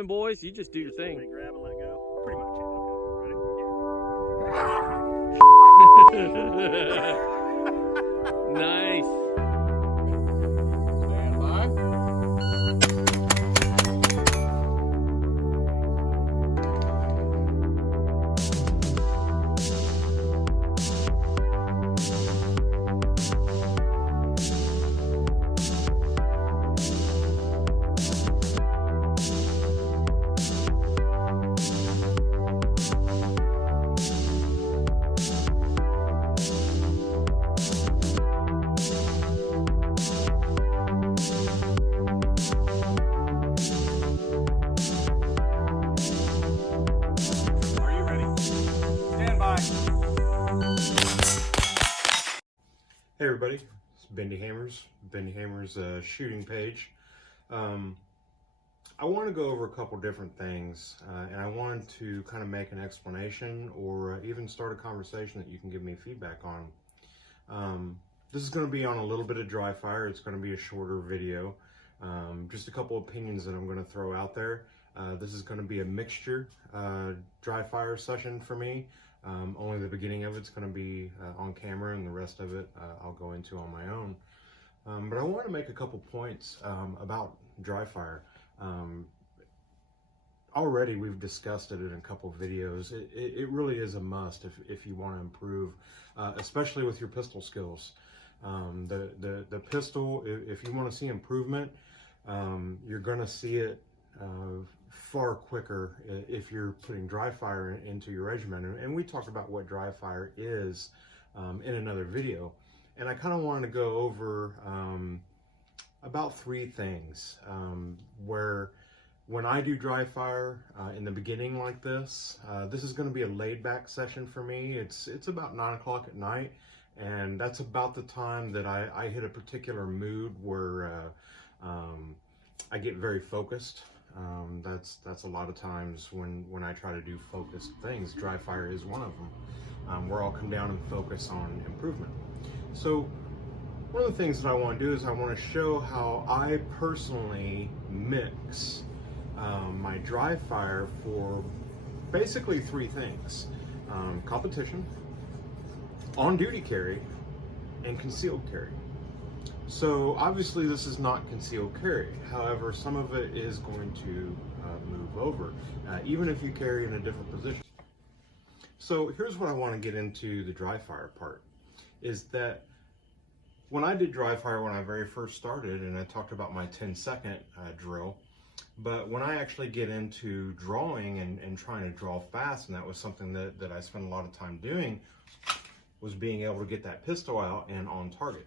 Boys, you just do your thing. Grab and let go. Pretty much. Okay. Nice. Stand by. Hey everybody, it's Bendy Hammers, shooting page. I want to go over a couple different things, and I wanted to kind of make an explanation or even start a conversation that you can give me feedback on. This is going to be on a little bit of dry fire. It's going to be a shorter video, just a couple opinions that I'm going to throw out there. This is going to be a mixture dry fire session for me. Only the beginning of it's going to be on camera, and the rest of it I'll go into on my own. But I want to make a couple points about dry fire. Already we've discussed it in a couple of videos. It really is a must if you want to improve, especially with your pistol skills. The pistol, if you want to see improvement, you're going to see it far quicker if you're putting dry fire into your regimen. And we talked about what dry fire is in another video. And I kind of wanted to go over about three things where when I do dry fire in the beginning like this, this is going to be a laid back session for me. It's about 9 o'clock at night, and that's about the time that I hit a particular mood where I get very focused. That's a lot of times when I try to do focused things. Dry fire is one of them, where I'll come down and focus on improvement. So one of the things that I want to do is I want to show how I personally mix my dry fire for basically three things: competition, on-duty carry, and concealed carry. So obviously this is not concealed carry. However, some of it is going to move over, even if you carry in a different position. So here's what I want to get into the dry fire part, is that when I did dry fire when I very first started, and I talked about my 10-second drill, but when I actually get into drawing and trying to draw fast, and that was something that I spent a lot of time doing, was being able to get that pistol out and on target.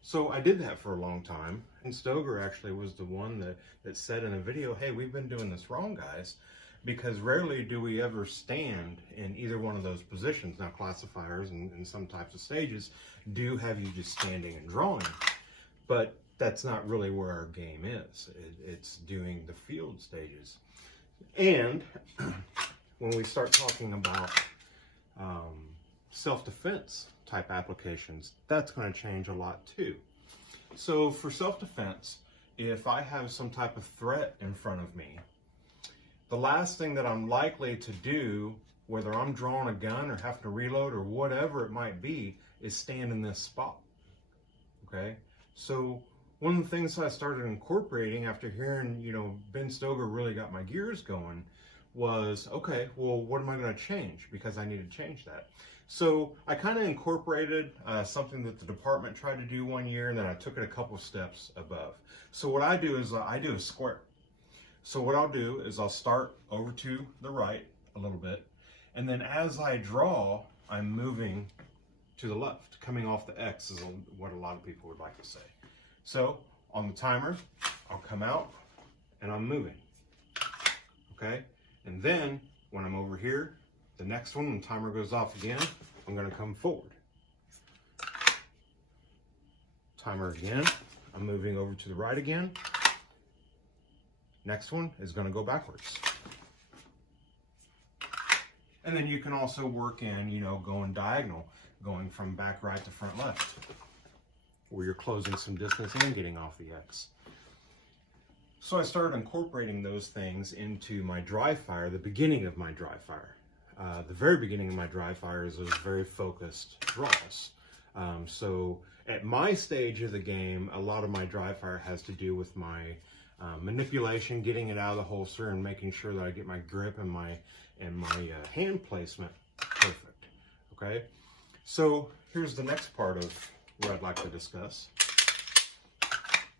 So I did that for a long time, and Stoeger actually was the one that said in a video, hey, we've been doing this wrong, guys, because rarely do we ever stand in either one of those positions. Now, classifiers and some types of stages do have you just standing and drawing, but that's not really where our game is. It's doing the field stages. And when we start talking about self-defense type applications, that's going to change a lot too. So for self-defense, if I have some type of threat in front of me, the last thing that I'm likely to do, whether I'm drawing a gun or having to reload or whatever it might be, is stand in this spot. Okay? So one of the things I started incorporating after hearing, Ben Stoeger really got my gears going was, okay, well, what am I going to change? Because I need to change that. So I kind of incorporated something that the department tried to do one year, and then I took it a couple steps above. So what I do is I do a square. So what I'll do is I'll start over to the right a little bit, and then as I draw, I'm moving to the left. Coming off the X is what a lot of people would like to say. So on the timer, I'll come out and I'm moving. Okay? And then when I'm over here, the next one, when the timer goes off again, I'm going to come forward. Timer again. I'm moving over to the right again. Next one is going to go backwards. And then you can also work in, going diagonal, going from back right to front left, where you're closing some distance and getting off the X. So I started incorporating those things into my dry fire, the beginning of my dry fire. The very beginning of my dry fires was very focused draws. So at my stage of the game, a lot of my dry fire has to do with my manipulation, getting it out of the holster and making sure that I get my grip and my hand placement perfect. Okay, so here's the next part of what I'd like to discuss,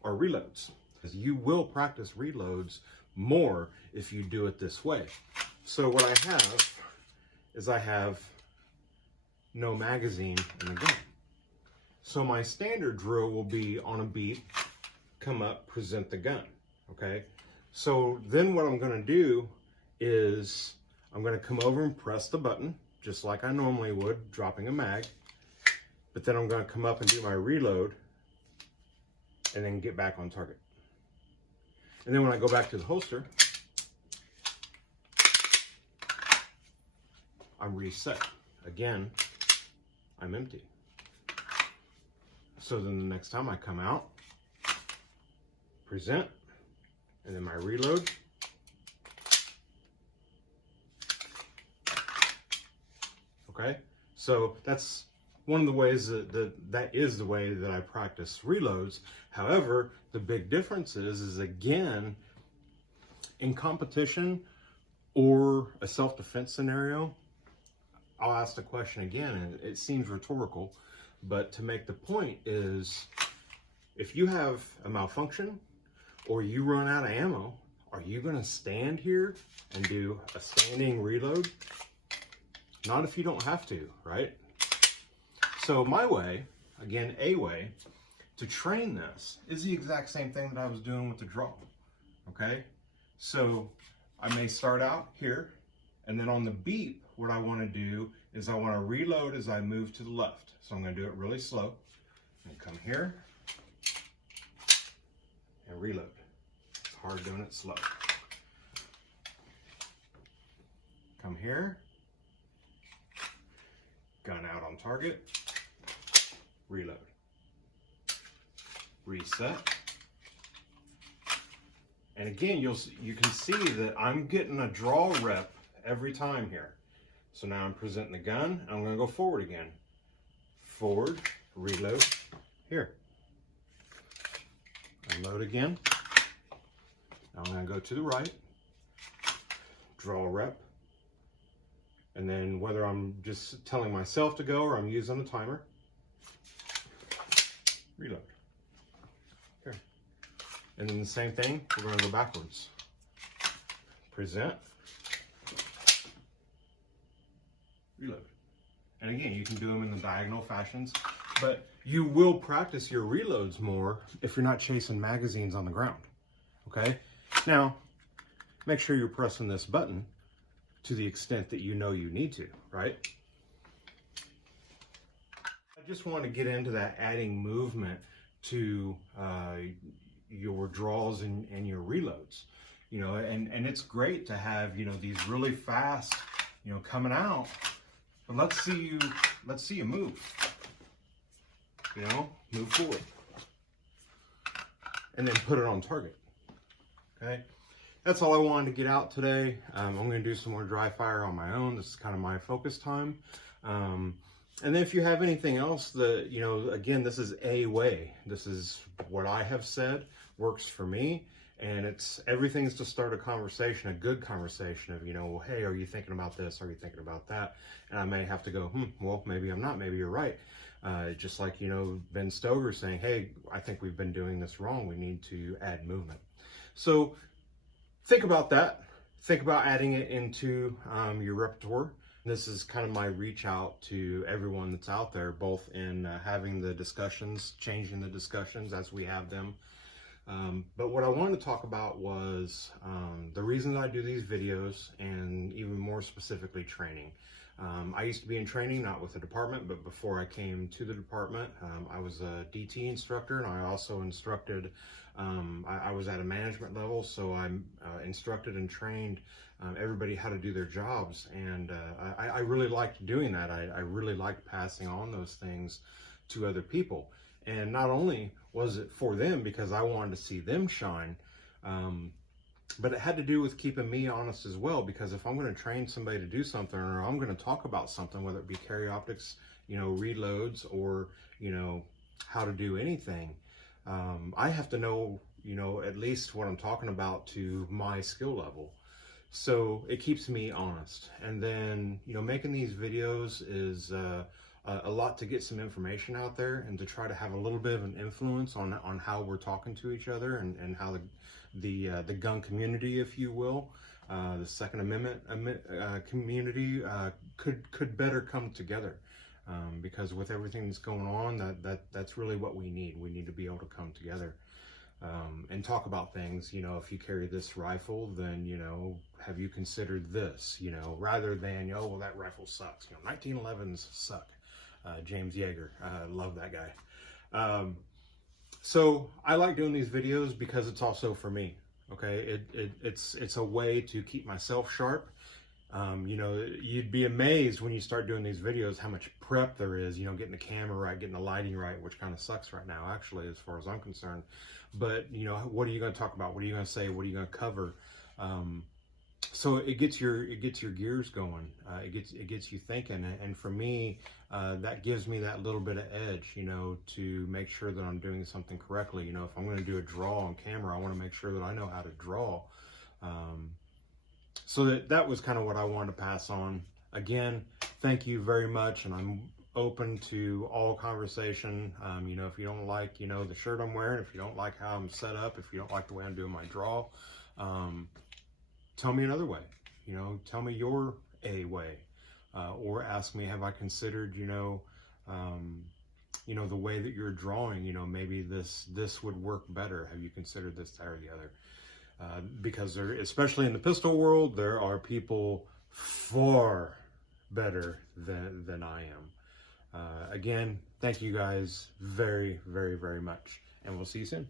are reloads. You will practice reloads more if you do it this way. So what I have is I have no magazine in the gun. So my standard drill will be on a beat, come up, present the gun, okay? So then what I'm gonna do is I'm gonna come over and press the button, just like I normally would, dropping a mag, but then I'm gonna come up and do my reload and then get back on target. And then when I go back to the holster, I'm reset. Again, I'm empty. So then the next time I come out, present, and then my reload. Okay, so that's one of the ways that is the way that I practice reloads. However, the big difference is again, in competition or a self-defense scenario, I'll ask the question again, and it seems rhetorical, but to make the point is, if you have a malfunction or you run out of ammo, are you gonna stand here and do a standing reload? Not if you don't have to, right? So my way, again, a way to train this is the exact same thing that I was doing with the draw, okay? So I may start out here, and then on the beep, what I want to do is I want to reload as I move to the left. So I'm going to do it really slow. And come here and reload. It's hard doing it slow. Come here, gun out on target, reload, reset. And again, you can see that I'm getting a draw rep every time here. So now I'm presenting the gun, and I'm gonna go forward again. Forward, reload, here. Unload again. Now I'm gonna go to the right, draw rep, and then whether I'm just telling myself to go or I'm using a timer, reload. Here. And then the same thing, we're gonna go backwards. Present, reload. And again, you can do them in the diagonal fashions, but you will practice your reloads more if you're not chasing magazines on the ground, okay? Now, make sure you're pressing this button to the extent that you know you need to, right? I just want to get into that adding movement to your draws and your reloads, you know, and it's great to have, you know, these really fast, you know, coming out, but let's see you move, you know, move forward, and then put it on target. Okay, that's all I wanted to get out today. I'm going to do some more dry fire on my own. This is kind of my focus time. And then if you have anything else that, you know, again, this is a way. This is what I have said works for me. And everything's to start a conversation, a good conversation of, you know, well, hey, are you thinking about this? Are you thinking about that? And I may have to go, well, maybe I'm not, maybe you're right. Just like, you know, Ben Stoger saying, hey, I think we've been doing this wrong. We need to add movement. So think about that. Think about adding it into your repertoire. This is kind of my reach out to everyone that's out there, both in having the discussions, changing the discussions as we have them. But what I wanted to talk about was the reason I do these videos, and even more specifically training. I used to be in training, not with the department, but before I came to the department, I was a DT instructor, and I also instructed, I was at a management level, so I instructed and trained everybody how to do their jobs, and I really liked doing that. I really liked passing on those things to other people. And not only was it for them because I wanted to see them shine, But it had to do with keeping me honest as well, because if I'm going to train somebody to do something, or I'm going to talk about something, whether it be carry optics, reloads, or, how to do anything, I have to know, at least what I'm talking about to my skill level. So it keeps me honest. And then, making these videos is a lot to get some information out there, and to try to have a little bit of an influence on how we're talking to each other, and how the gun community, if you will, the Second Amendment community could better come together. Because with everything that's going on, that's really what we need. We need to be able to come together and talk about things. If you carry this rifle, then have you considered this? Rather than well, that rifle sucks. 1911s suck. James Yeager, love that guy. So I like doing these videos because it's also for me. Okay, it's a way to keep myself sharp. You'd be amazed when you start doing these videos how much prep there is, getting the camera right, getting the lighting right, which kind of sucks right now, actually, as far as I'm concerned. But, what are you going to talk about? What are you going to say? What are you going to cover? So it gets your gears going. It gets you thinking. And for me, that gives me that little bit of edge, to make sure that I'm doing something correctly. If I'm going to do a draw on camera, I want to make sure that I know how to draw. So that was kind of what I wanted to pass on. Again, thank you very much, and I'm open to all conversation. If you don't like, the shirt I'm wearing, if you don't like how I'm set up, if you don't like the way I'm doing my draw, tell me another way. Tell me your a way, or ask me, have I considered, the way that you're drawing, maybe this would work better. Have you considered this, that, or the other? Because there, especially in the pistol world, there are people far better than I am. Again, thank you guys very, very, very much, and we'll see you soon.